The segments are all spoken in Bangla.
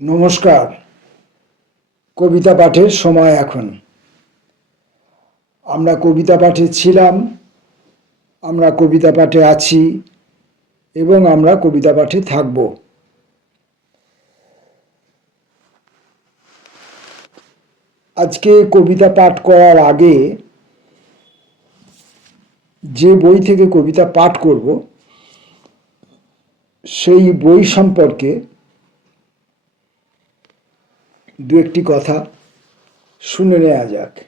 নমস্কার। কবিতা পাঠের সময় এখন। আমরা কবিতা পাঠে ছিলাম, আমরা কবিতা পাঠে আছি এবং আমরা কবিতা পাঠে থাকব। আজকে কবিতা পাঠ করার আগে যে বই থেকে কবিতা পাঠ করব, সেই বই সম্পর্কে দু একটি কথা শুনে নেওয়া যাক।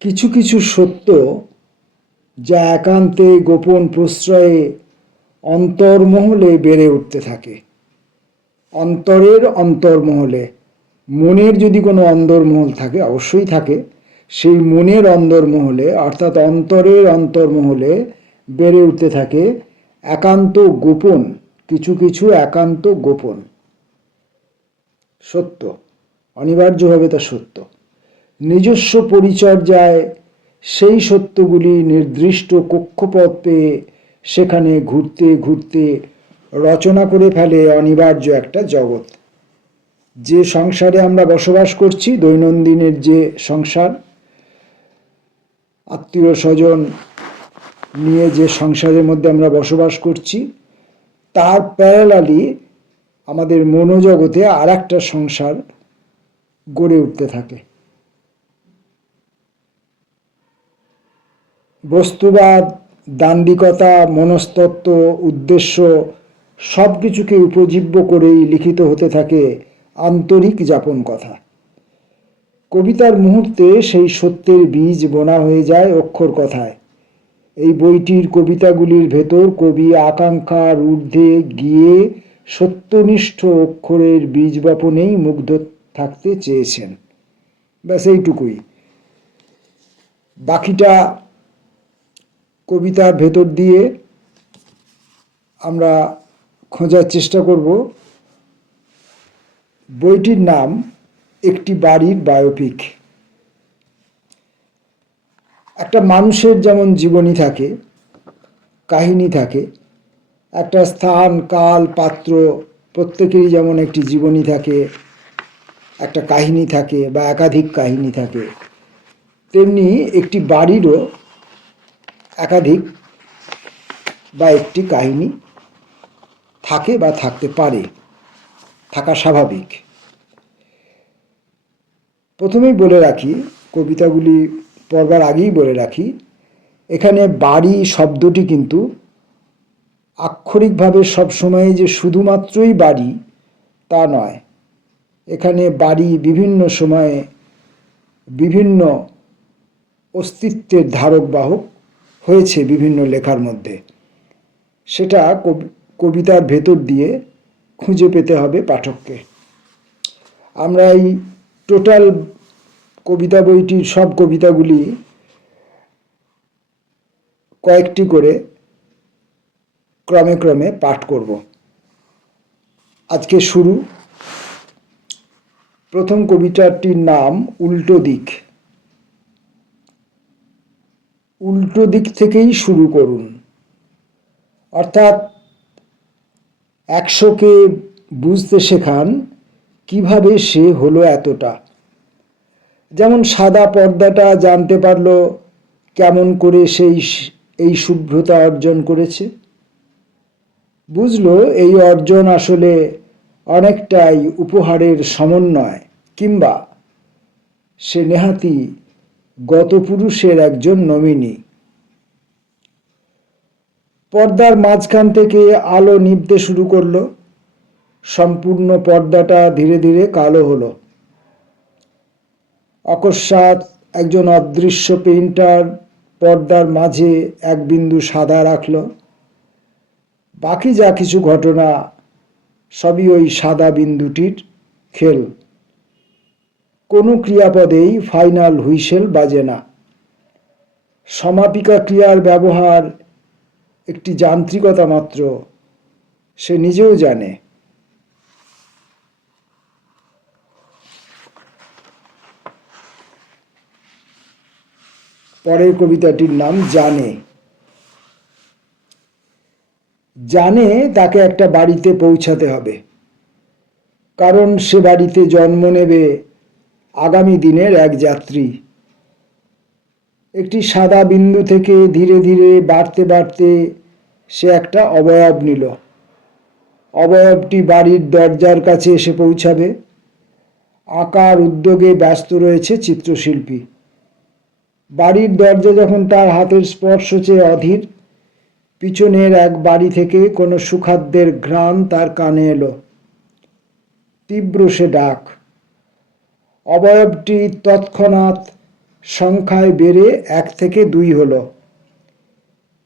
কিছু কিছু সত্য যা একান্তে গোপন প্রশ্রয়ে অন্তর্মহলে বেড়ে উঠতে থাকে। অন্তরের অন্তর্মহলে, মনের যদি কোনো অন্তর্মহল থাকে, অবশ্যই থাকে, সেই মনের অন্তর্মহলে, অর্থাৎ অন্তরের অন্তর্মহলে বেড়ে উঠতে থাকে একান্ত গোপন, কিছু কিছু একান্ত গোপন। সত্য। অনিবার্যভাবে তা সত্য। নিজস্ব পরিচর্যায় সেই সত্যগুলি নির্দিষ্ট কক্ষপথ পেয়ে সেখানে ঘুরতে ঘুরতে রচনা করে ফেলে অনিবার্য একটা জগৎ। যে সংসারে আমরা বসবাস করছি, দৈনন্দিনের যে সংসার, আত্মীয় স্বজন নিয়ে যে সংসারের মধ্যে আমরা বসবাস করছি, তার প্যারালালি আমাদের মনোজগতে আর একটা সংসার গড়ে উঠতে থাকে। বস্তুবাদ, দান্ডিকতা, মনস্তত্ত্ব, উদ্দেশ্য সব কিছুকে উপজীব্য করেই লিখিত হতে থাকে আন্তরিক যাপন কথা। কবিতার মুহূর্তে সেই সত্যের বীজ বোনা হয়ে যায় অক্ষর কথায়। এই বইটির কবিতাগুলির ভেতর কবি আকাঙ্ক্ষার ঊর্ধ্বে গিয়ে সত্যনিষ্ঠ অক্ষরের বীজ বপনেই মুগ্ধ থাকতে চেয়েছেন। ব্যাস এইটুকুই। বাকিটা কবিতার ভেতর দিয়ে আমরা খোঁজার চেষ্টা করব। বইটির নাম একটি বাড়ির বায়োপিক। একটা মানুষের যেমন জীবনী থাকে, কাহিনী থাকে একটা স্থান, কাল, পাত্র, প্রত্যেকেরই যেমন একটি জীবনী থাকে, একটা কাহিনী থাকে বা একাধিক কাহিনী থাকে, তেমনি একটি বাড়িরও একাধিক বা একটি কাহিনী থাকে বা থাকতে পারে, থাকা স্বাভাবিক। প্রথমেই বলে রাখি, কবিতাগুলি পড়বার আগেই বলে রাখি, এখানে বাড়ি শব্দটি কিন্তু আক্ষরিকভাবে সবসময় যে শুধুমাত্রই বাড়ি, তা নয়। এখানে বাড়ি বিভিন্ন সময়ে বিভিন্ন অস্তিত্বের ধারক বাহক হয়েছে বিভিন্ন লেখার মধ্যে। সেটা কবিতার ভেতর দিয়ে খুঁজে পেতে হবে পাঠককে। আমরা এই টোটাল কবিতা বইটির সব কবিতাগুলি কয়েকটি করে ক্রমে ক্রমে পাঠ করব। আজকে শুরু। প্রথম কবিতাটির নাম উল্টো দিক। উল্টো দিক থেকেই শুরু করুন। অর্থাৎ একশোকে বুঝতে শেখান কীভাবে সে হলো এতটা। যেমন সাদা পর্দাটা জানতে পারল কেমন করে সেই এই শুভ্রতা অর্জন করেছে। বুঝলো এই অর্জন আসলে অনেকটাই উপহারের সমন্বয়, কিংবা সে নেহাতি গত পুরুষের একজন নমিনী। পর্দার মাঝখান থেকে আলো নিভতে শুরু করল। সম্পূর্ণ পর্দাটা ধীরে ধীরে কালো হলো। অকস্মাৎ একজন অদৃশ্য পেইন্টার পর্দার মাঝে এক বিন্দু সাদা রাখল। বাকি যা কিছু ঘটনা, সবই ওই সাদা বিন্দুটির খেল। কোনো ক্রিয়াপদেই ফাইনাল হুইসেল বাজে না। সমাপিকা ক্রিয়ার ব্যবহার একটি যান্ত্রিকতা মাত্র, সে নিজেও জানে। পরের কবিতাটির নাম জানে। জানে তাকে একটা বাড়িতে পৌঁছাতে হবে। কারণ সে বাড়িতে জন্ম নেবে আগামী দিনের এক যাত্রী। একটি সাদা বিন্দু থেকে ধীরে ধীরে বাড়তে বাড়তে সে একটা অবয়ব নিল। অবয়বটি বাড়ির দরজার কাছে এসে পৌঁছাবে। আঁকার উদ্যোগে ব্যস্ত রয়েছে চিত্রশিল্পী। বাড়ির দরজা যখন তার হাতের স্পর্শ চেয়ে অধীর পিছনের এক বাড়ি থেকে কোনো সুখাদ্যের ঘ্রাণ তার কানে এলো। তীব্র সে ডাক। অবয়বটি তৎক্ষণাৎ সংখ্যায় বেড়ে এক থেকে দুই হলো।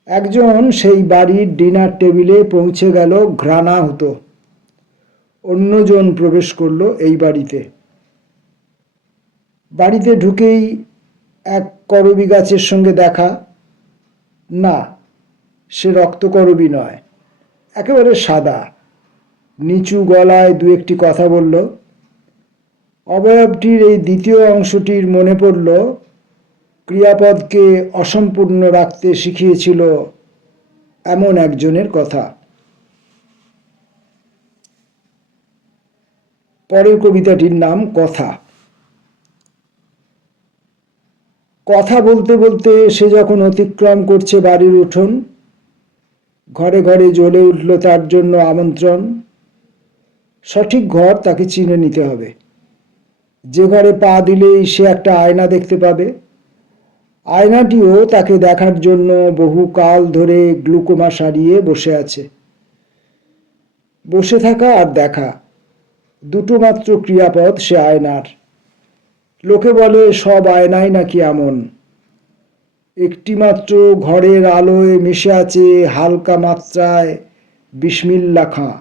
একজন সেই বাড়ির ডিনার টেবিলে পৌঁছে গেল ঘ্রাণাহুত। অন্যজন প্রবেশ করল এই বাড়িতে। বাড়িতে ঢুকেই এক করবি গাছের সঙ্গে দেখা। না সে রক্তকরবী নয় একেবারে সাদা। নিচু গলায় দু একটি কথা বলল, অবয়বটির এই দ্বিতীয় অংশটির মনে পড়ল, ক্রিয়াপদকে অসম্পূর্ণ রাখতে শিখিয়েছিল এমন একজনের কথা। পরের কবিতাটির নাম কথা। কথা বলতে বলতে সে যখন অতিক্রম করছে বাড়ির উঠোন ঘরে ঘরে জ্বলে উঠল তার জন্য আমন্ত্রণ। সঠিক ঘর তাকে চিনে নিতে হবে। যে ঘরে পা দিলেই সে একটা আয়না দেখতে পাবে। আয়নাটিও তাকে দেখার জন্য বহু কাল ধরে গ্লুকোমা সারিয়ে বসে আছে। বসে থাকা আর দেখা, দুটো মাত্র ক্রিয়াপদ সে আয়নার। লোকে বলে সব আয়নাই নাকি এমন। একটি মাত্র ঘরের আলোয় মিশে আছে হালকা মাত্রায় বিসমিল্লা খাঁ।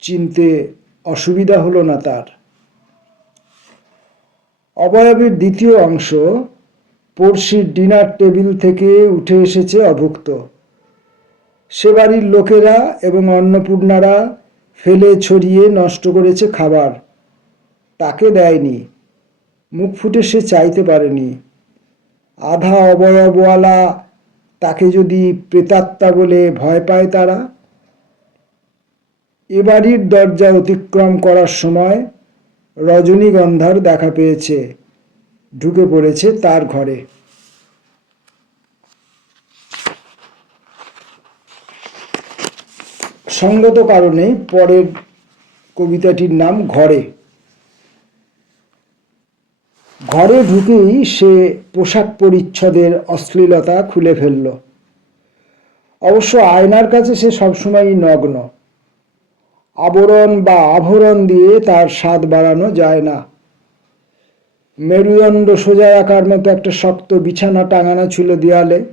চিনতে অসুবিধা হলো না তার। অবয়বের দ্বিতীয় অংশ পড়শির ডিনার টেবিল থেকে উঠে এসেছে অভুক্ত। সে বাড়ির লোকেরা এবং অন্নপূর্ণারা ফেলে ছড়িয়ে নষ্ট করেছে খাবার। তাকে দেয়নি। মুখ ফুটে সে চাইতে পারেনি। আধা অবয়বওয়ালা তাকে যদি প্রেতাত্মা বলে ভয় পায় তারা? এ বাড়ির দরজা অতিক্রম করার সময় রজনীগন্ধার দেখা পেয়েছে, ঢুকে পড়েছে তার ঘরে। সঙ্গত কারণে পরের কবিতাটির নাম ঘরে। ঘরে ঢুকেই সে পোশাক পরিচ্ছদের অশ্লীলতা খুলে ফেলল। অবশ্য আয়নার কাছে সে সবসময়ই নগ্ন। আবরণ বা আভরণ দিয়ে তার স্বাদ বাড়ানো যায় না। মেরুদণ্ড সোজা রাখার মতো একটা শক্ত বিছানা টাঙানো ছিল দেয়ালে।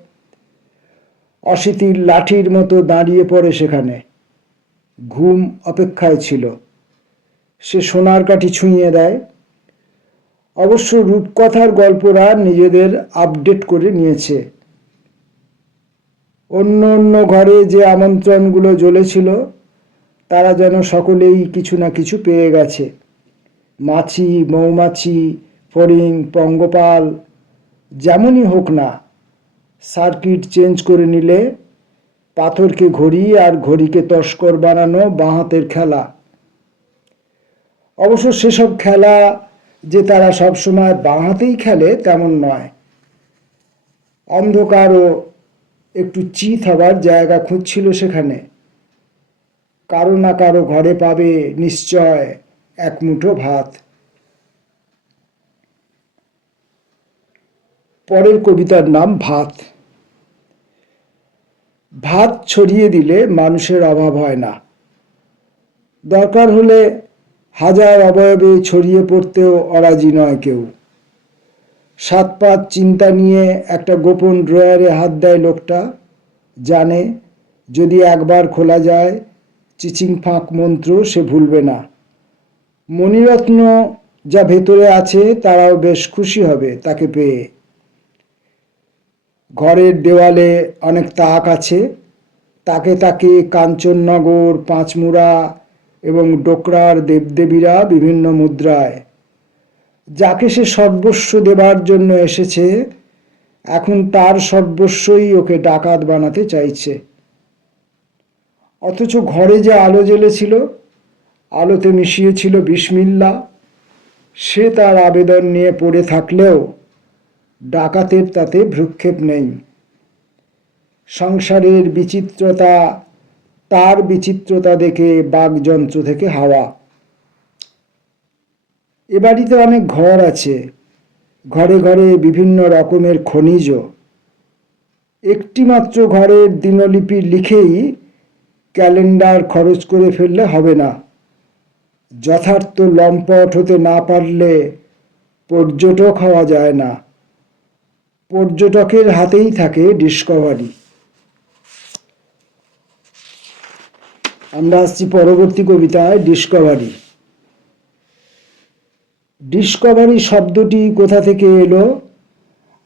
অশীতির লাঠির মতো দাঁড়িয়ে পড়ে সেখানে। ঘুম অপেক্ষায় ছিল। সে সোনার কাঠি ছুঁয়ে দেয়। অবশ্য রূপকথার গল্পরা নিজেদের আপডেট করে নিয়েছে। অন্য অন্য ঘরে যে আমন্ত্রণগুলো জ্বলেছিল, তারা যেন সকলেই কিছু না কিছু পেয়ে গেছে। মাছি, মৌমাছি, ফড়িং, পঙ্গপাল, যেমনই হোক না সার্কিট চেঞ্জ করে নিলে পাথরকে ঘড়ি আর ঘড়িকে তস্কর বানানো বাঁহাতের খেলা। অবশ্য সেসব খেলা যে তারা সবসময় বাঁহাতেই খেলে তেমন নয়। অন্ধকারও একটু চিত হবার জায়গা খুঁজছিল সেখানে। কারও না কারও ঘরে পাবে নিশ্চয় এক মুঠো ভাত। পরের কবিতার নাম ভাত। ভাত ছড়িয়ে দিলে মানুষের অভাব হয় না। দরকার হলে হাজার অবয়বে ছড়িয়ে পড়তেও অরাজি নয় কেউ। সাত পাত চিন্তা নিয়ে একটা গোপন ড্রয়ারে হাত দেয় লোকটা, জানে যদি একবার খোলা যায়, চিচিং ফাঁক মন্ত্র সে ভুলবে না। মণিরত্ন যা ভেতরে আছে তারাও বেশ খুশি হবে তাকে পেয়ে। ঘরের দেওয়ালে অনেক তাক আছে, তাকে তাকে কাঞ্চননগর পাঁচমুড়া এবং ডোকরার দেবদেবীরা বিভিন্ন মুদ্রায়। যাকে সে সর্বস্ব দেবার জন্য এসেছে, এখন তার সর্বস্বই ওকে ডাকাত বানাতে চাইছে। অথচ ঘরে যে আলো জ্বেলেছিল, আলোতে মিশিয়েছিল বিসমিল্লা, সে তার আবেদন নিয়ে পড়ে থাকলেও ডাকাতের তাতে ভ্রুক্ষেপ নেই। সংসারের বিচিত্রতা তার বিচিত্রতা দেখে বাগযন্ত্র থেকে হাওয়া। এ বাড়িতে অনেক ঘর আছে। ঘরে ঘরে বিভিন্ন রকমের খনিজ। একটি মাত্র ঘরের দিনলিপি লিখেই ক্যালেন্ডার খরচ করে ফেললে হবে না। যথার্থ লম্পট হতে না পারলে পর্যটক হওয়া যায় না। পর্যটকের হাতেই থাকে ডিসকভারি। আমরা আসছি পরবর্তী কবিতায় ডিসকভারি ডিসকভারি শব্দটি কোথা থেকে এলো?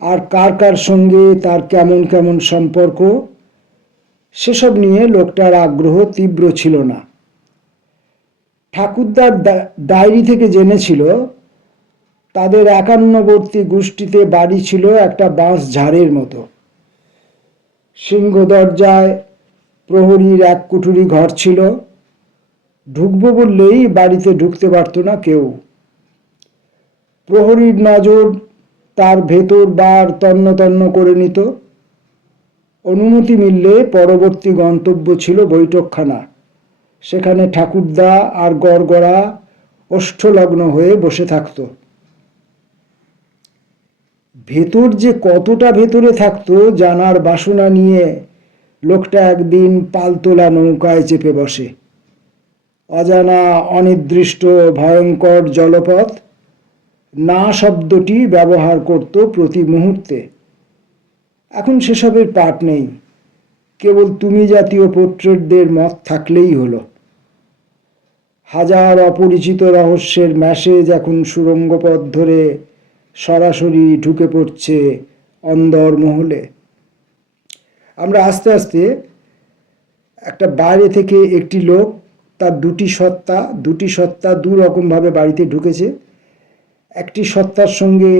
আর কার কার সঙ্গে তার কেমন কেমন সম্পর্ক? সেসব নিয়ে লোকটার আগ্রহ তীব্র ছিল না। ঠাকুরদার ডায়েরি থেকে জেনেছিল, তাদের একান্নবর্তী গোষ্ঠীতে বাড়ি ছিল একটা বাঁশ ঝাড়ের মতো। সিংহ দরজায় প্রহরীর এক কুটুরি ঘর ছিল। ঢুকবো বললেই বাড়িতে ঢুকতে পারতো না কেউ। প্রহরীর নজর তার ভেতর বার তন্ন তন্ন করে নিত। অনুমতি মিললে পরবর্তী গন্তব্য ছিল বৈঠকখানা। সেখানে ঠাকুরদা আর গড়গড়া ওষ্ঠলগ্ন হয়ে বসে থাকতো। ভেতর যে কতটা ভেতরে থাকতো জানার বাসনা নিয়ে লোকটা একদিন পালতোলা নৌকায় চেপে বসে। অজানা, অনির্দিষ্ট, ভয়ঙ্কর জলপথ না শব্দটি ব্যবহার করত প্রতি মুহূর্তে। এখন সেসবের পাট নেই। কেবল তুমি জাতীয় পোর্ট্রেটদের মত থাকলেই হলো। হাজার অপরিচিত রহস্যের ম্যাসেজ এখন সুরঙ্গ পথ ধরে সরাসরি ঢুকে পড়ছে অন্দর মহলে আমরা আস্তে আস্তে একটা বাইরে থেকে একটি লোক, তার দুটি সত্তা দুটি সত্তা দু রকমভাবে বাড়িতে ঢুকেছে। একটি সত্তার সঙ্গে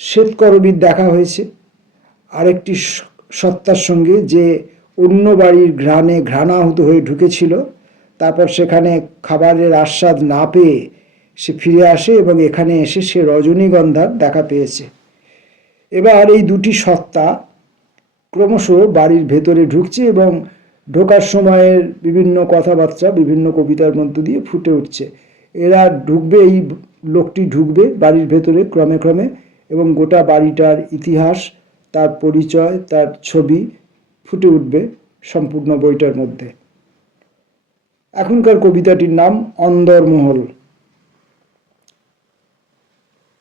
শ্বেতকরবীর দেখা হয়েছে। আরেকটি সত্তার সঙ্গে যে অন্য বাড়ির ঘ্রাণে ঘ্রাণাহত হয়ে ঢুকেছিল, তারপর সেখানে খাবারের আস্বাদ না পেয়ে সে ফিরে আসে এবং এখানে এসে সে রজনীগন্ধার দেখা পেয়েছে। এবার এই দুটি সত্তা ক্রমশ বাড়ির ভেতরে ঢুকছে এবং ঢোকার সময়ের বিভিন্ন কথাবার্তা, বিভিন্ন কবিতার মধ্য দিয়ে ফুটে উঠছে। এরা ঢুকবে, এই লোকটি ঢুকবে বাড়ির ভেতরে ক্রমে ক্রমে এবং গোটা বাড়িটার ইতিহাস, তার পরিচয়, তার ছবি ফুটে উঠবে সম্পূর্ণ বইটার মধ্যে। এখনকার কবিতাটির নাম অন্দরমহল।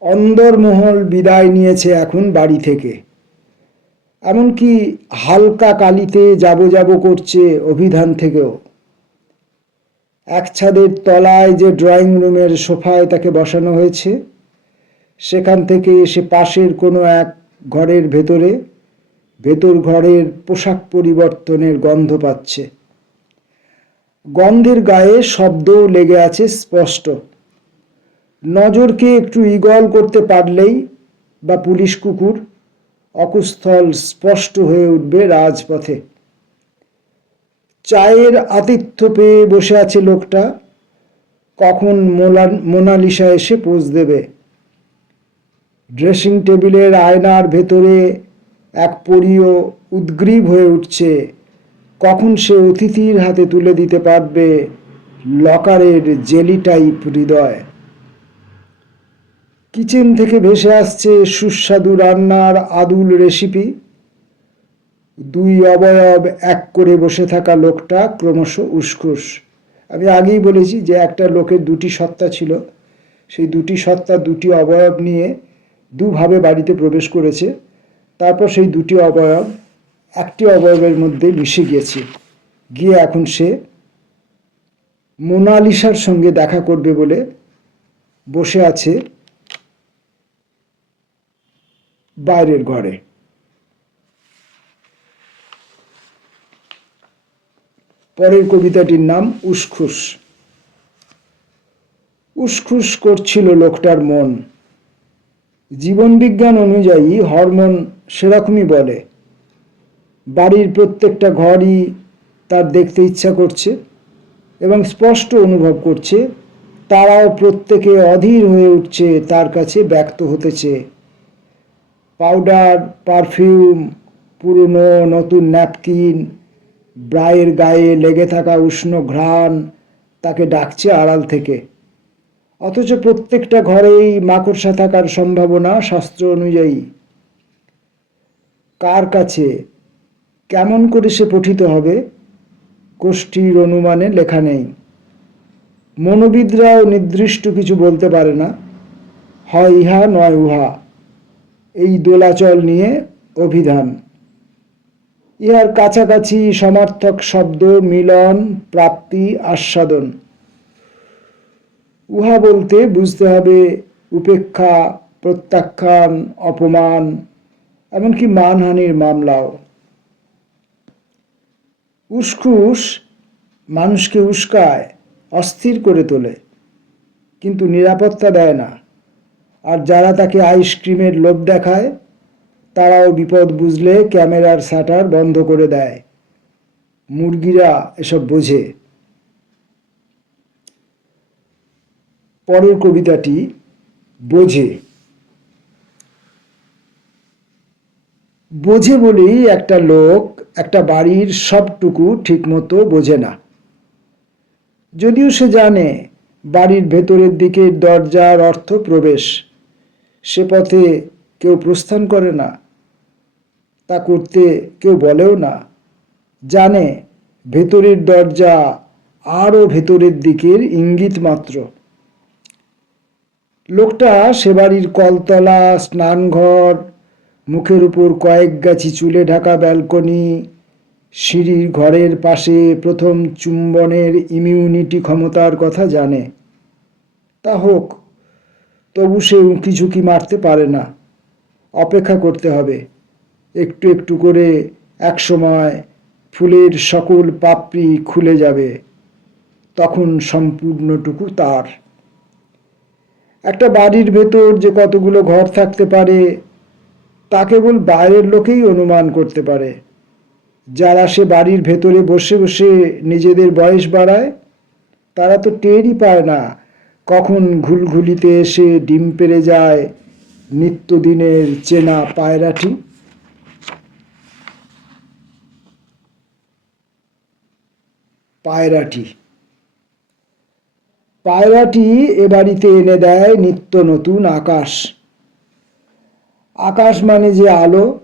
অন্দরমহল বিদায় নিয়েছে এখন বাড়ি থেকে। এমনকি হালকা কালিতে যাব যাব করছে অভিধান থেকেও। এক ছাদের তলায় যে ড্রয়িং রুমের সোফায় তাকে বসানো হয়েছে, সেখান থেকে এসে পাশের কোনো এক ঘরের ভেতরে ভেতর ঘরের পোশাক পরিবর্তনের গন্ধ পাচ্ছে। গন্ধের গায়ে শব্দও লেগে আছে স্পষ্ট। নজরকে একটু ইগল করতে পারলেই বা পুলিশ কুকুর অকুস্থল স্পষ্ট হয়ে উঠবে রাজপথে। চায়ের আতিথ্য পেয়ে বসে আছে লোকটা। কখন মোনালিসা এসে পোজ দেবে। ড্রেসিং টেবিলের আয়নার ভেতরে এক পরীয় উদ্গ্রীব হয়ে উঠছে। কখন সে অতিথির হাতে তুলে দিতে পারবে লকারের জেলি টাইপ হৃদয়। কিচেন থেকে ভেসে আসছে সুস্বাদু রান্নার আদুল রেসিপি। দুই অবয়ব এক করে বসে থাকা লোকটা ক্রমশ উসখুস। আমি আগেই বলেছি যে একটা লোকের দুটি সত্তা ছিল। সেই দুটি সত্তা, দুটি অবয়ব নিয়ে দুভাবে বাড়িতে প্রবেশ করেছে। তারপর সেই দুটি অবয়ব একটি অবয়বের মধ্যে মিশে গিয়েছে। গিয়ে এখন সে মোনালিসার সঙ্গে দেখা করবে বলে বসে আছে বাইরের ঘরে। পরের কবিতাটির নাম উসখুস। উসখুস করছিল লোকটার মন। জীবনবিজ্ঞান অনুযায়ী হরমোন সেরকমই বলে। বাড়ির প্রত্যেকটা ঘরই তার দেখতে ইচ্ছা করছে এবং স্পষ্ট অনুভব করছে, তারাও প্রত্যেকে অধীর হয়ে উঠছে, তার কাছে ব্যক্ত হতেছে পাউডার, পারফিউম, পুরনো নতুন ন্যাপকিন ব্রায়ের গায়ে লেগে থাকা উষ্ণ ঘ্রাণ তাকে ডাকছে আড়াল থেকে। অথচ প্রত্যেকটা ঘরেই মাকড়সা থাকার সম্ভাবনা শাস্ত্র অনুযায়ী। কার কাছে? কেমন করে সে পঠিত হবে? কোষ্ঠীর অনুমানে লেখা নেই। মনোবিদরাও নির্দিষ্ট কিছু বলতে পারে না। হয় ইহা নয় উহা। এই দোলাচল নিয়ে অভিধান। ইহার কাছাকাছি সমার্থক শব্দ, মিলন, প্রাপ্তি, আস্বাদন। উহা বলতে বুঝতে হবে উপেক্ষা, প্রত্যাখ্যান, অপমান, এমনকি মানহানির মামলাও। উসখুস মানুষকে উস্কায়, অস্থির করে তোলে, কিন্তু নিরাপত্তা দেয় না। আর যারা তাকে আইসক্রিমের লোভ দেখায়, তারাও বিপদ বুঝলে ক্যামেরার শাটার বন্ধ করে দেয়। মুরগিরা এসব বোঝে। পরের কবিতাটি বোঝে। বোঝে বলেই একটা লোক একটা বাড়ির সবটুকু ঠিকমতো বোঝে না। যদিও সে জানে বাড়ির ভেতরের দিকে দরজার অর্থ প্রবেশ। সে পথে কেউ প্রস্থান করে না, তা করতে কেউ বলেও না। জানে ভেতরের দরজা আরও ভেতরের দিকের ইঙ্গিত মাত্র। লোকটা সে বাড়ির কলতলা, স্নানঘর, মুখের উপর কয়েক গাছি চুলে ঢাকা ব্যালকনি, সিঁড়ির ঘরের পাশে প্রথম চুম্বনের ইমিউনিটি ক্ষমতার কথা জানে। তা হোক তবু সে উঁকি ঝুঁকি মারতে পারে না। অপেক্ষা করতে হবে। একটু একটু করে একসময় ফুলের সকল পাপড়ি খুলে যাবে। তখন সম্পূর্ণটুকু তার। একটা বাড়ির ভেতর যে কতগুলো ঘর থাকতে পারে, তা কেবল বাইরের লোকেই অনুমান করতে পারে। যারা সে বাড়ির ভেতরে বসে বসে নিজেদের বয়স বাড়ায়, তারা তো টেরই পায় না কখন ঘুলঘুলিতে এসে ডিম পেড়ে যায় নিত্যদিনের চেনা পায়রাটি? পায়রাটি। পায়রাটি এ বাড়িতে এনে দেয় নিত্য নতুন আকাশ। আকাশ মানে যে আলো,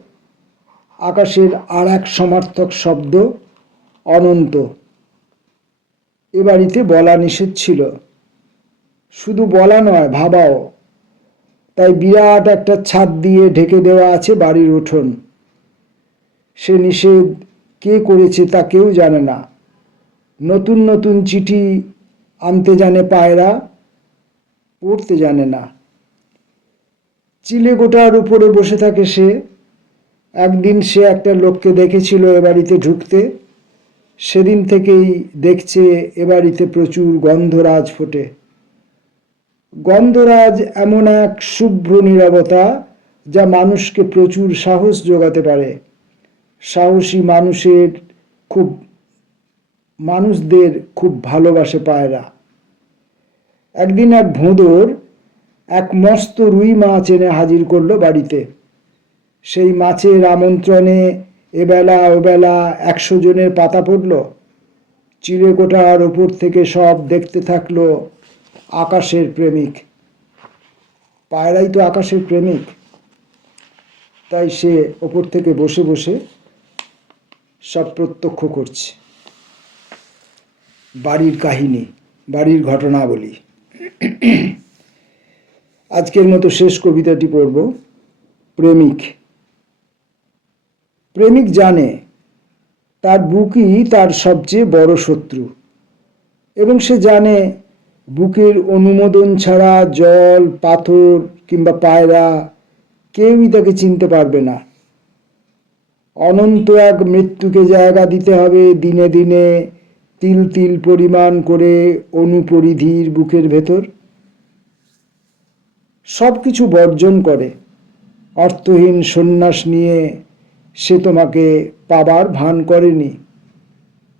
আকাশের আর এক সমার্থক শব্দ, অনন্ত। এ বাড়িতে বলা নিষেধ ছিল। শুধু বলা নয়, ভাবাও। তাই বিরাট একটা ছাদ দিয়ে ঢেকে দেওয়া আছে বাড়ির উঠোন। সে নিষেধ কে করেছে তা কেউ জানে না। নতুন নতুন চিঠি আনতে জানে পায়রা, পড়তে জানে না। চিলে গোটার উপরে বসে থাকে সে। একদিন সে একটা লোককে দেখেছিল এ বাড়িতে ঢুকতে। সেদিন থেকেই দেখছে এ বাড়িতে প্রচুর গন্ধরাজ ফোটে। গন্ধরাজ এমন এক শুভ্র নিরবতা যা মানুষকে প্রচুর সাহস যোগাতে পারে। সাহসী মানুষের খুব, মানুষদের খুব ভালোবাসে পায়রা। একদিন এক ভোঁদর এক মস্ত রুই মাছ এনে হাজির করল বাড়িতে। সেই মাছের আমন্ত্রণে এবেলা ওবেলা একশো জনের পাতা পড়ল। চিড়েকোটার ওপর থেকে সব দেখতে থাকল আকাশের প্রেমিক। পায়রাই তো আকাশের প্রেমিক। তাই সে ওপর থেকে বসে বসে সব প্রত্যক্ষ করছে। বাড়ির কাহিনী, বাড়ির ঘটনাবলী। আজকের মতো শেষ কবিতাটি পড়ব। প্রেমিক। প্রেমিক জানে, তার বুকই তার সবচেয়ে বড় শত্রু। এবং সে জানে বুকের অনুমোদন ছাড়া জল, পাথর কিংবা পায়রা কেউই তাকে চিনতে পারবে না। অনন্ত এক মৃত্যুকে জায়গা দিতে হবে দিনে দিনে তিল তিল পরিমাণ করে অনুপরিধির বুকের ভেতর। সব কিছু বর্জন করে। অর্থহীন সন্ন্যাস নিয়ে সে তোমাকে পাবার ভান করেনি।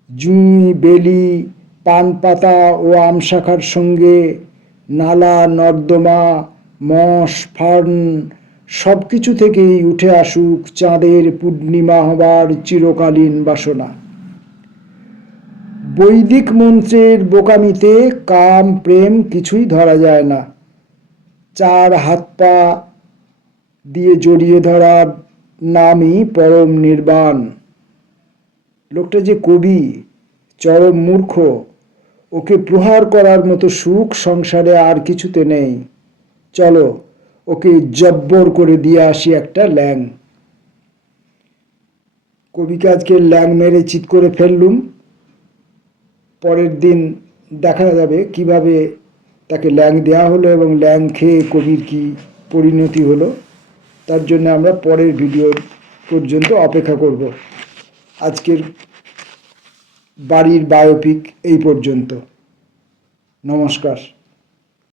জুঁই, বেলি পান পাতা ও আম শাখার সঙ্গে নালা, নর্দমা, মশ, ফার্ন সব কিছু থেকেই উঠে আসুক চাঁদের পূর্ণিমা হবার চিরকালীন বাসনা। বৈদিক মন্ত্রের বোকামিতে কাম, প্রেম কিছুই ধরা যায় না। চার হাত পা দিয়ে জড়িয়ে ধরার নামই পরম নির্বাণ। লোকটা যে কবি, চরম মূর্খ ওকে প্রহার করার মতো সুখ সংসারে আর কিছুতে নেই। চলো, ওকে জব্বর করে দিয়ে আসি একটা ল্যাং। কবিকে আজকে ল্যাং মেরে চিৎ করে ফেললুম। পরের দিন দেখা যাবে কীভাবে তাকে ল্যাং দেওয়া হলো এবং ল্যাং খেয়ে কবির কি পরিণতি হলো। তার জন্য আমরা পরের ভিডিও পর্যন্ত অপেক্ষা করব। আজকের বাড়ির বায়োপিক এই পর্যন্ত। নমস্কার।